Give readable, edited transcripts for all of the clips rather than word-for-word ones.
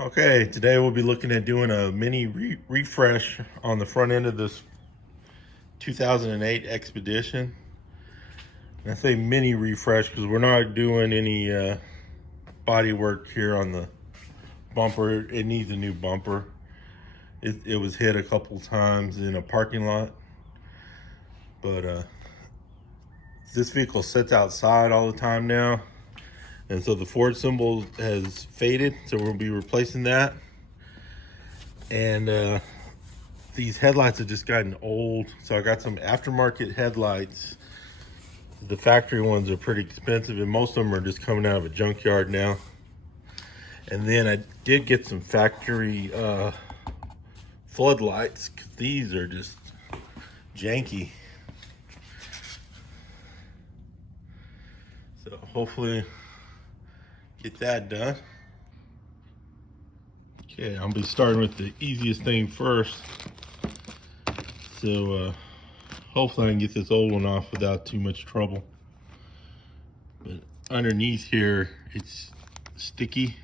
Okay, today we'll be looking at doing a mini refresh on the front end of this 2008 Expedition. And I say mini refresh because we're not doing any body work here on the bumper. It needs a new bumper. It was hit a couple times in a parking lot. But this vehicle sits outside all the time now. And so the Ford symbol has faded, so we'll be replacing that. And these headlights have just gotten old, so I got some aftermarket headlights. The factory ones are pretty expensive, and most of them are just coming out of a junkyard now. And then I did get some factory floodlights. These are just janky. So hopefully get that done. Okay, I'll be starting with the easiest thing first. So hopefully I can get this old one off without too much trouble. But underneath here, it's sticky,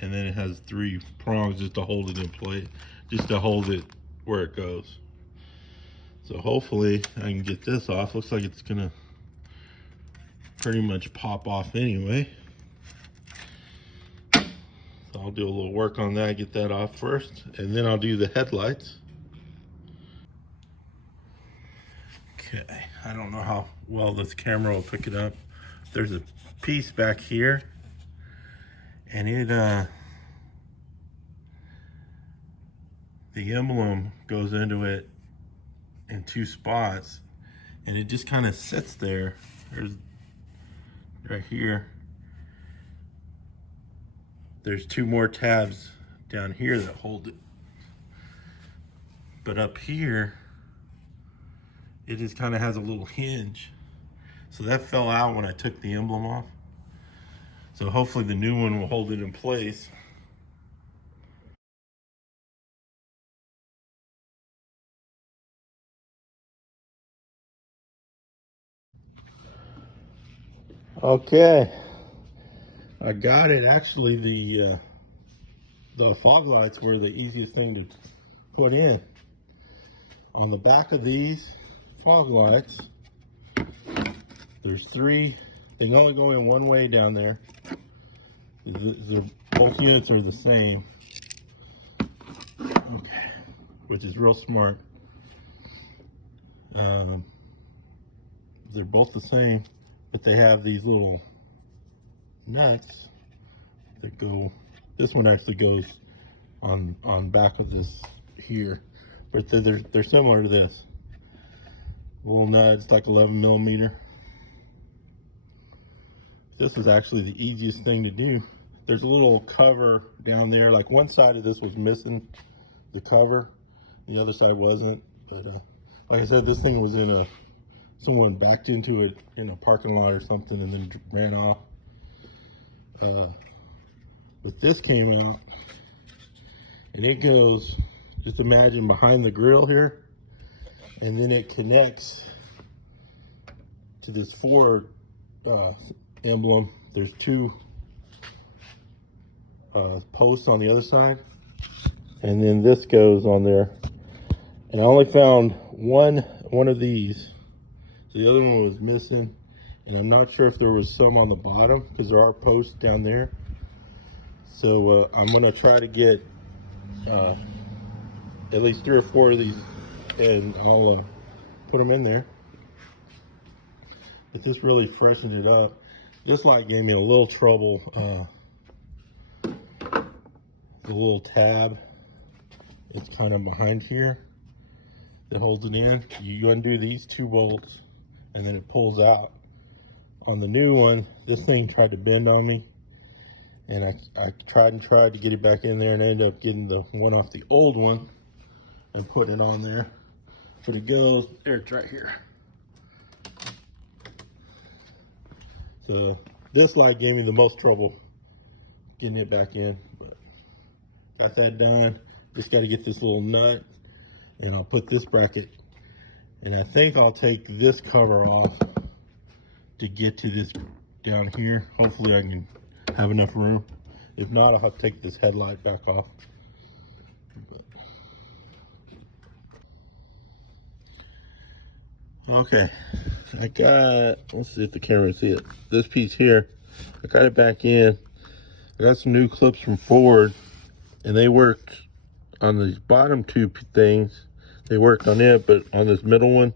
and then it has 3 prongs just to hold it in place, just to hold it where it goes. So hopefully I can get this off. Looks like it's gonna pretty much pop off anyway. So I'll do a little work on that, get that off first, and then I'll do the headlights. Okay, I don't know how well this camera will pick it up. There's a piece back here, and the emblem goes into it in 2 spots, and it just kind of sits there. There's right here. There's 2 more tabs down here that hold it. But up here, it just kind of has a little hinge. So that fell out when I took the emblem off. So hopefully the new one will hold it in place. Okay, I got it. Actually, the fog lights were the easiest thing to put in. On the back of these fog lights, there's 3. They can only go in one way down there. Both units are the same. Okay, which is real smart. They're both the same, but they have these little nuts that go. This one actually goes on back of this here, but they're similar to this. Little nut, it's like 11 millimeter. This is actually the easiest thing to do. There's a little cover down there. Like one side of this was missing the cover, the other side wasn't. But like I said, this thing was in someone backed into it in a parking lot or something and then ran off. But this came out, and it goes, just imagine behind the grill here, and then it connects to this Ford emblem. There's 2 posts on the other side, and then this goes on there. And I only found one of these. So the other one was missing, and I'm not sure if there was some on the bottom because there are posts down there. So I'm gonna try to get at least 3 or 4 of these, and I'll put them in there. But this really freshened it up. This light gave me a little trouble. The little tab, it's kind of behind here that holds it in. You undo these 2 bolts, and then it pulls out. On the new one, this thing tried to bend on me, and I tried to get it back in there, and I ended up getting the one off the old one and putting it on there. But it goes, there, it's right here. So this light gave me the most trouble getting it back in, but got that done. Just got to get this little nut, and I'll put this bracket, and I think I'll take this cover off to get to this down here. Hopefully I can have enough room. If not, I'll have to take this headlight back off. Okay, I got, let's see if the camera see it. This piece here, I got it back in. I got some new clips from Ford, and they worked on these bottom two things. They worked on it, but on this middle one,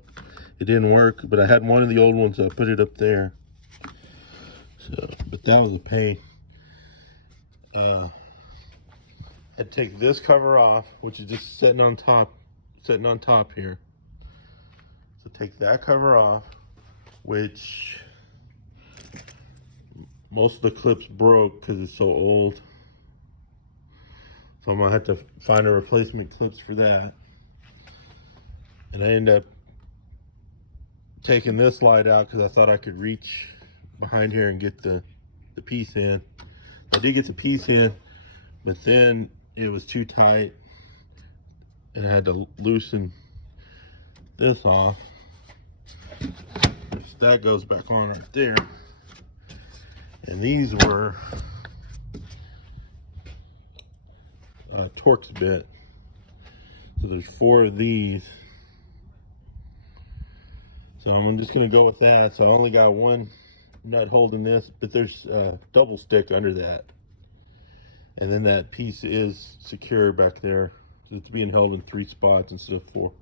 it didn't work. But I had one of the old ones, so I put it up there. So, but that was a pain. I had to take this cover off, which is just sitting on top here. So take that cover off, which most of the clips broke because it's so old. So I'm gonna have to find a replacement clips for that. And I end up taking this light out because I thought I could reach behind here and get the piece in. I did get the piece in, but then it was too tight and I had to loosen this off. That goes back on right there. And these were Torx bit. So there's 4 of these. So I'm just gonna go with that. So I only got one nut holding this, but there's a double stick under that. And then that piece is secure back there. So it's being held in 3 spots instead of 4.